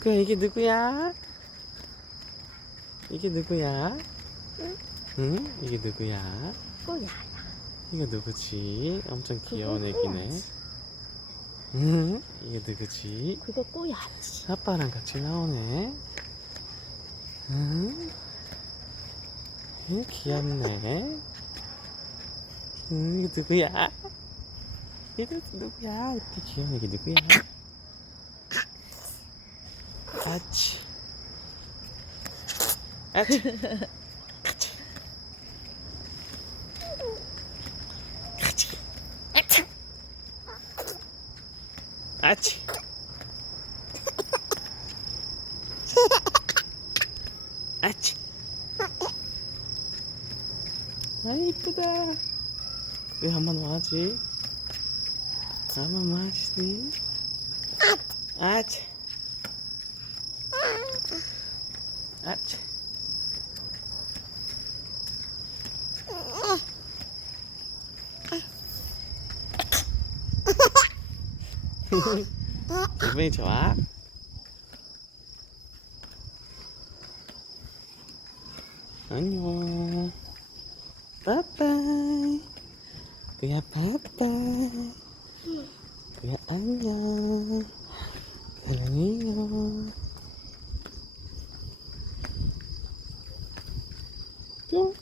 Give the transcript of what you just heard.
그야 이게 누구야? 이게 누구야? 응? 이게 누구야? 꼬야야. 이거 누구지? 엄청 귀여운 그거 애기네. 꼬야지. 응? 이게 누구지? 그거 꼬야지. 아빠랑 같이 나오네. 응? 응, 귀엽네. 응, 이거 누구야? 이거 누구야? 이렇게 귀여운 애기 누구야? 아치. 아치. 아치. 아치. 아치. 아치. 아, 이쁘다. 왜 한 번 와지? 한 번 와시니? 아치. 아치. 기분이 좋아? 안녕. 빠빠이. 그야 빠빠이. 그야 안녕. 사랑해요. 뿅.